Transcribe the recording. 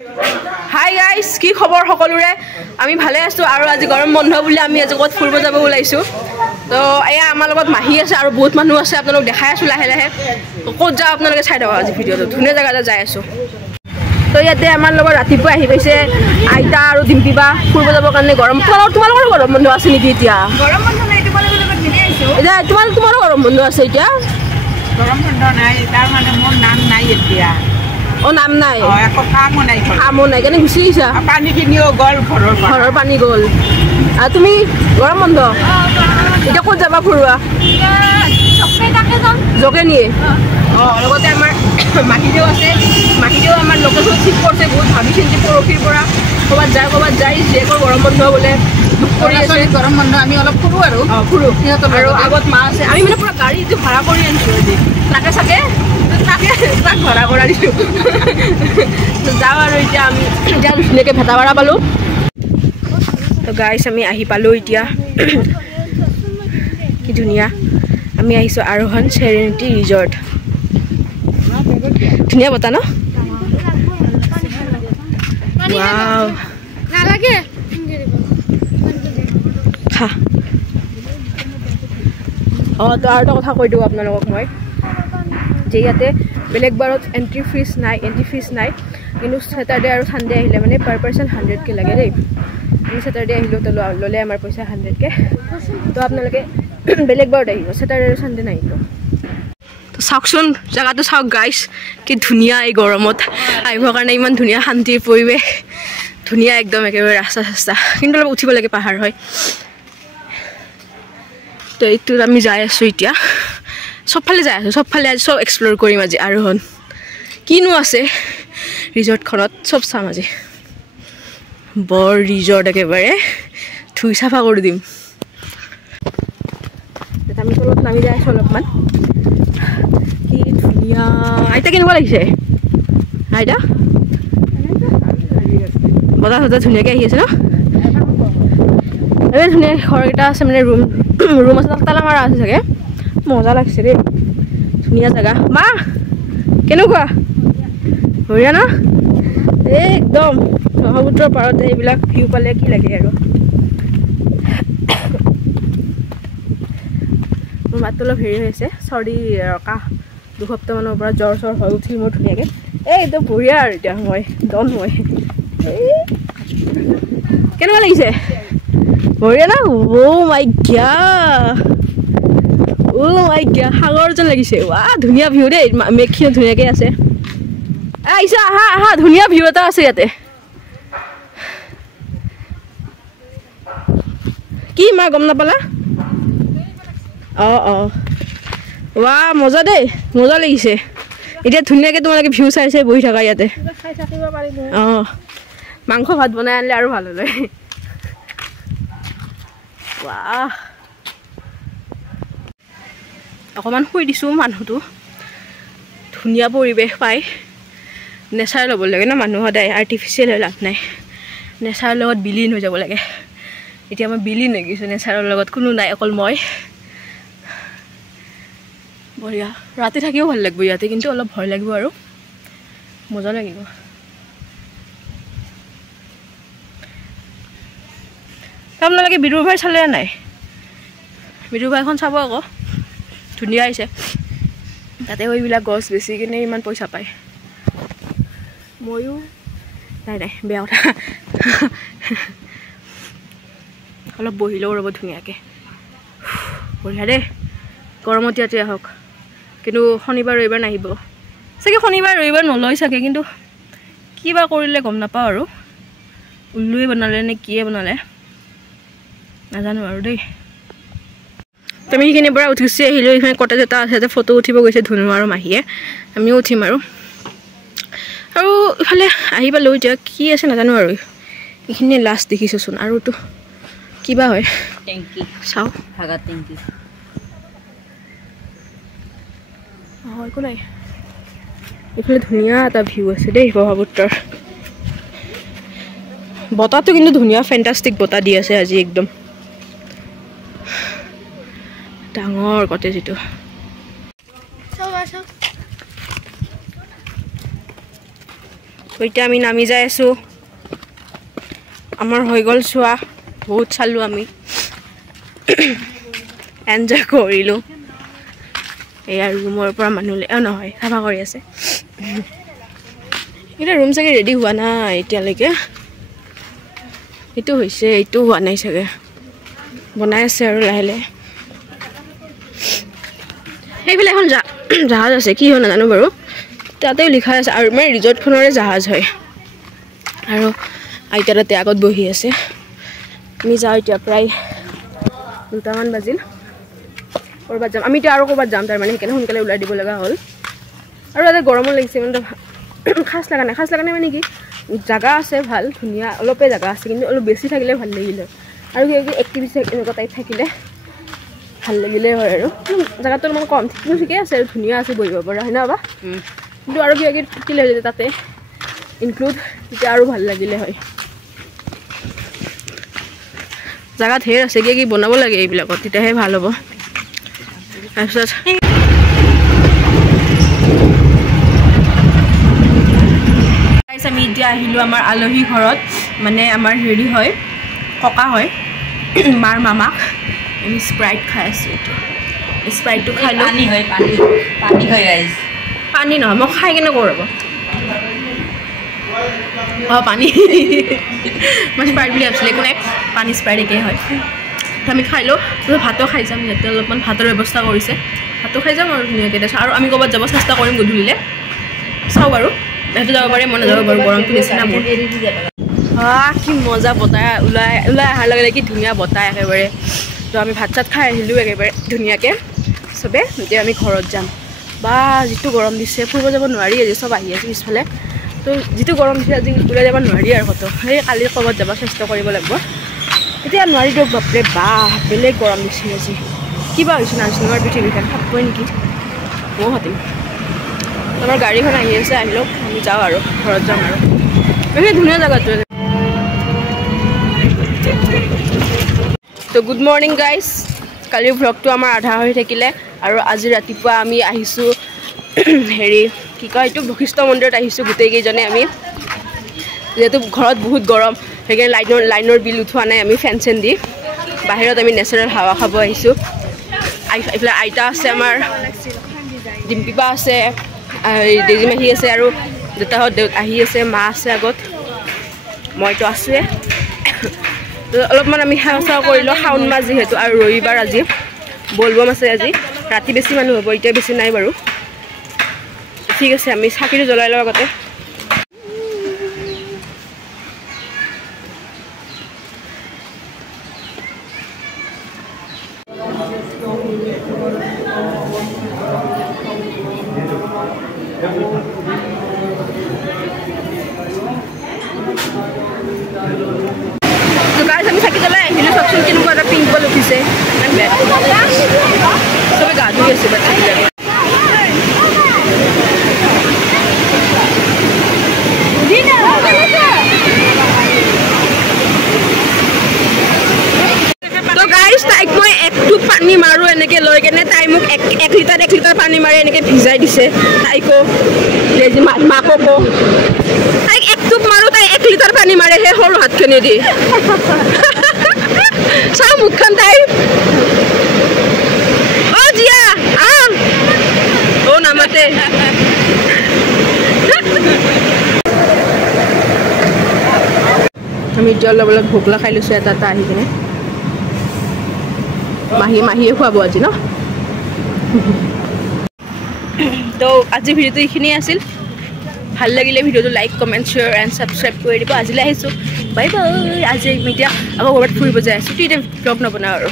Hi guys, কি খবৰ সকলোৰে? আমি ভালে আছোঁ আৰু আজি গৰম বন্ধ বুলি আমি আজি ক'ত ফুৰিব যাব ওলাইছোঁ। তো এয়া আমাৰ লগত মাহী আছে আৰু বহুত মানুহ আছে, আপোনালোক দেখাই আছোঁ লাহে লাহে। ক'ত যাওঁ আপোনালোকে চাই থাকক আজি ভিডিঅ'টো, ধুনীয়া জেগা এটা যাই আছোঁ। তো ইয়াতে আমাৰ লগত ৰাতিপুৱা আহি পাইছে আইতা আৰু ডিম্পি বা ফুৰিব যাবৰ কাৰণে। তোমালোকৰ গৰম বন্ধ আছে নেকি এতিয়া? গৰম বন্ধ নাই, তোমালোকৰ লগত মিলি আহিছোঁ। এতিয়া তোমাৰো গৰম বন্ধ আছে এতিয়া? গৰম বন্ধ নাই, তাৰমানে মোৰ নাম নাই এতিয়া। অঁ, নাম নাই, একো কামো নাই, কামো নাই, কেনে গুচি আহিছা? পানীখিনিও গ'ল, ঘৰৰ পানী গ'ল। আৰু তুমি গৰম বন্ধ এতিয়া ক'ত যাবা ফুৰোৱা? জকে নিয়ে। অঁ, লগতে আমাৰ মাহীদেউ আছে, মাহীদেউ আমাৰ লোকেশ্যন ঠিক কৰিছে বহুত ভাবি চিন্তি পৰহিৰ পৰা। ক'ৰবাত যায় যিহেতু গৰম বন্ধ বোলে দুখ কৰি আছে। গৰম বন্ধ আমি অলপ ফুৰোঁ আৰু ফুৰোঁ আৰু আগত মা আছে। আমি মানে পুৰা গাড়ীটো ভাড়া কৰি আনিছোঁ আজি, তাকে তাক ভাড়া কৰা দিছোঁ। যাওঁ আৰু এতিয়া আমি ধুনীয়াকৈ ভেটাপাৰা পালোঁ। তো গাইছ আমি আহি পালোঁ এতিয়া। কি ধুনীয়া, আমি আহিছোঁ আৰোহণ চেৰেনিটি ৰিজৰ্ট। ধুনীয়া বতাহ ন? ৱাও, নালাগে খা। অঁ, তো আৰু এটা কথা কৈ দিওঁ আপোনালোকক মই, যে ইয়াতে বেলেগ বাৰত এণ্ট্ৰি ফিজ নাই, কিন্তু ছেটাৰডে আৰু ছানডে আহিলে মানে পাৰ পাৰ্চন 100K লাগে দেই। আমি ছেটাৰডে আহিলোঁ, তো ল'লে আমাৰ পইচা 100K। তো আপোনালোকে বেলেগ বাৰত আহিব, ছেটাৰডে আৰু ছানডে নাহিব। তো চাওকচোন জেগাটো চাওক গাইছ, কি ধুনীয়া এই গৰমত আহিবৰ কাৰণে, ইমান ধুনীয়া শান্তিৰ পৰিৱেশ, ধুনীয়া একদম একেবাৰে ৰাস্তা, কিন্তু অলপ উঠিব লাগে, পাহাৰ হয়। তো এইটোত আমি যাই আছোঁ এতিয়া, চবফালে যাই আছোঁ, চবফালে আজি চব এক্সপ্ল'ৰ কৰিম আজি। আৰোহণ কিনো আছে ৰিজৰ্টখনত চব চাম আজি। বৰ ৰিজৰ্ট একেবাৰে ধুই চাফা কৰি দিম। আমি তলত নামি যাই আছোঁ অলপমান। কি ধুনীয়া, আইতা কেনেকুৱা লাগিছে? আইতা বতাহ চতাহ ধুনীয়াকৈ আহি আছে ন? এই ধুনীয়া ঘৰকেইটা আছে, মানে ৰুম আছে, তালা মাৰা আছে চাগে। মজা লাগিছে দেই, ধুনীয়া জেগা। মা কেনেকুৱা? বঢ়িয়া ন? একদম ব্ৰহ্মপুত্ৰৰ পাৰতে এইবিলাক ভিউ পালে কি লাগে আৰু। মোৰ মাতটো অলপ হেৰি হৈছে, চৰ্দি কাহ 2 সপ্তাহমানৰ পৰা জ্বৰ হৈ উঠিল মোৰ ধুনীয়াকৈ। একদম বঢ়িয়া আৰু এতিয়া মই কেনেকুৱা লাগিছে? বঢ়িয়া ন? অ' মাই গড, সাগৰ যেন লাগিছে। ধুনীয়া ভিউ দেই, মেঘখিনি ধুনীয়াকৈ আছে। আহিছা, আহা, ধুনীয়া ভিউ এটা আছে ইয়াতে। কি মা গম নাপালা? অঁ, মজা দেই, মজা লাগিছে। এতিয়া ধুনীয়াকৈ তোমালোকে ভিউ চাই বহি থাকা ইয়াতে। অঁ, মাংস ভাত বনাই আনিলে আৰু ভাল হ'লে। অকণমান শুই দিছোঁ, মানুহটো ধুনীয়া পৰিৱেশ পায়। নেচাৰ ল'ব লাগে ন, মানুহ সদায় আৰ্টিফিচিয়েল হৈ লাভ নাই, নেচাৰৰ লগত বিলীন হৈ যাব লাগে। এতিয়া মই বিলীন হৈ গৈছোঁ নেচাৰৰ লগত, কোনো নাই, অকল মই। বঢ়িয়া, ৰাতি থাকিও ভাল লাগিব ইয়াতে, কিন্তু অলপ ভয় লাগিব আৰু মজা লাগিব। আপোনালোকে বিদুৰ ভাই চালে নাই? বিদুৰ ভাইখন চাব আকৌ, ধুনীয়া হৈছে। তাতে এইবিলাক গছ বেছি কিনে ইমান পইচা পায়। ময়ো নাই, বেয়া কথা। অলপ বহিলেও ৰ'ব ধুনীয়াকৈ, বঢ়িয়া দেই। গৰমত ইয়াতে আহক, কিন্তু শনিবাৰ ৰবিবাৰ নাহিব চাগে। শনিবাৰ ৰবিবাৰ নলয় চাগে, কিন্তু কিবা কৰিলে গম নাপাওঁ আৰু। উল্লুৱে বনালে নে কিয়ে বনালে নাজানো আৰু দেই। আমি সেইখিনিৰ পৰা উঠি আহিলোঁ। এইখিনি কটেজ এটা আছে, ফটো উঠিব গৈছে ধুনু আৰু মাহীয়ে, আমিও উঠিম আৰু ইফালে আহি পালোঁ। এতিয়া কি আছে নাজানো আৰু, এইখিনিয়ে লাষ্ট দেখিছোঁচোন। আৰুতো কিবা হয় টেংকি, চাওঁ হাগা টেংকি। অঁ, একো নাই। এইফালে ধুনীয়া এটা ভিউ আছে দেই ব্ৰহ্মপুত্ৰৰ। বতাহটো কিন্তু ধুনীয়া, ফেণ্টাষ্টিক বতাহ দি আছে আজি, একদম ডাঙৰ কটেজ এইটো। এতিয়া আমি নামি যাই আছো আমাৰ হৈ গল চোৱা বহুত চালো আমি এনজয় কৰিলো এয়া ৰুমৰ পৰা মানুহ নহয় সাফা কৰি আছে এটা ৰুম চাগে ৰেডি হোৱা নাই এতিয়ালৈকে এইটো হৈছে এইটো হোৱা নাই চাগে বনাই আছে আৰু লাহে লাহে সেইফালে এখন জাহাজ আছে কি হয় নাজানো বাৰু তাতেও লিখা আছে আৰু মানে ৰিজৰ্টখনৰে জাহাজ হয় আৰু আইতা তাতে আগত বহি আছে আমি যাওঁ এতিয়া প্ৰায় 2টামান বাজিল কৰবাত যাম আমি এতিয়া আৰু কৰবাত যাম তাৰমানে সেইকাৰণে সোনকালে ওলাই দিব লগা হ'ল আৰু এটা গৰমো লাগিছে মানে খাস লাগা নাই মানে কি জাগা আছে ভাল ধুনীয়া অলপে জাগা আছে কিন্তু অলপ বেছি থাকিলে ভাল লাগিলে আৰু কি এক্টিভিটি এনেকুৱা টাইপ থাকিলে ভাল লাগিলে হয় আৰু জাগাটো অলপমান কম কিন্তু ঠিকে আছে আৰু ধুনীয়া আছে বহিব পৰা হয় না বা কিন্তু আৰু কিবা কিবি থাকিলে তাতে ইনক্লুড তেতিয়া আৰু ভাল লাগিলে হয় জাগা ঢেৰ আছে কি বনাব লাগে এইবিলাকত তেতিয়াহে ভাল হ'ব তাৰপিছত আমি এতিয়া আহিলোঁ আমাৰ আলহী ঘৰত মানে আমাৰ হেৰি হয় ককা হয় মাৰ মামাক আমি স্প্ৰাইট খাই আছোঁ এতিয়া স্প্ৰাইটটো খাই লৈ পানী নহয় মই খাই কেনে কৰোঁ অঁ পানী মই স্প্ৰাইট বুলি ভাবিছিলোঁ একো নাই পানী স্প্ৰাইট একেই হয় আমি খাই লওঁ ভাতো খাই যাম ইয়াতে অলপমান ভাতৰ ব্যৱস্থা কৰিছে ভাতো খাই যাম আৰু ধুনীয়াকৈ তাৰপিছত আৰু আমি ক'ৰবাত যাব চেষ্টা কৰিম গধূলিলৈ চাওঁ বাৰু সেইটো যাব পাৰে মই নাযাব বাৰু গৰমটো বেছি না মোৰ কি মজা বতাহ ওলাই অহাৰ লগে লগে কি ধুনীয়া বতাহ একেবাৰে তো আমি ভাত চাত খাই আহিলোঁ একেবাৰে ধুনীয়াকৈ চবে এতিয়া আমি ঘৰত যাম বা যিটো গৰম দিছে ফুৰিব যাব নোৱাৰি আজি চব আহি আছে পিছফালে তো যিটো গৰম দিছে আজি ওলাই যাব নোৱাৰি আৰু ক'তো সেই কালি ক'ৰবাত যাব চেষ্টা কৰিব লাগিব এতিয়া নোৱাৰি দিয়ক বাপৰে বাহ বেলেগ গৰম দিছে আজি কিবা হৈছে নাজানো আমাৰ পৃথিৱীখন থাকবই নেকি ময়ো হাতিম আমাৰ গাড়ীখন আহি আছে আহি লওক আমি যাওঁ আৰু ঘৰত যাম আৰু সেই ধুনীয়া জেগাটো তো গুড মৰ্ণিং গাইজ কালিৰ ভ্লগটো আমাৰ আধা হৈ থাকিলে আৰু আজি ৰাতিপুৱা আমি আহিছোঁ হেৰি কি কয় এইটো বশিষ্ঠ মন্দিৰত আহিছোঁ গোটেইকেইজনে আমি যিহেতু ঘৰত বহুত গৰম সেইকাৰণে লাইনৰ বিল উঠোৱা নাই আমি ফেন চেন দি বাহিৰত আমি নেচাৰেল হাৱা খাব আহিছোঁ এইফালে আইতা আছে আমাৰ ডিম্পিপা আছে দেজীমাহী আছে আৰু দেউতাহঁত আহি আছে মা আছে আগত মইতো আছোৱে অলপমান আমি সেৱা চেৱা কৰিলোঁ শাওণ মাহ যিহেতু আৰু ৰবিবাৰ আজি বলবম আছে আজি ৰাতি বেছি মানুহ হ'ব এতিয়া বেছি নাই বাৰু ঠিক আছে আমি চাকিটো জ্বলাই লওঁ আগতে আমি চাকি জ্বলাই আহিলোঁ চাওকচোন কেনেকুৱা এটা পিংক বল উঠিছে চবে গা ধুই আছে বাচ্চাবিলাকে তো গাইজ তাইক মই 1 টোপ পানী মাৰোঁ এনেকৈ লৈ কেনে তাই মোক 1 লিটাৰ পানী মাৰি এনেকৈ ভিজাই দিছে তাইকো মাককো তাইক 1 টোপ মাৰোঁ তাই 1 লিটাৰ পানী মাৰে সেই সৰু হাতখিনি দি চাওঁ মুখখন তাই অ জিয়া অ নামাতে আমি এতিয়া অলপ অলপ ভোকলা খাই লৈছোঁ এটা আহি কিনে মাহীয়ে খুৱাব আজি ন তো আজি ভিডিঅ'টো এইখিনিয়ে আছিল ভাল লাগিলে ভিডিঅ'টো like comment share and subscribe কৰি দিব আজিলৈ আহিছোঁ বাই বাই আজি এতিয়া আকৌ ক'ৰবাত ফুৰিব যাই আছোঁ তেতিয়া ব্লগ নবনাওঁ আৰু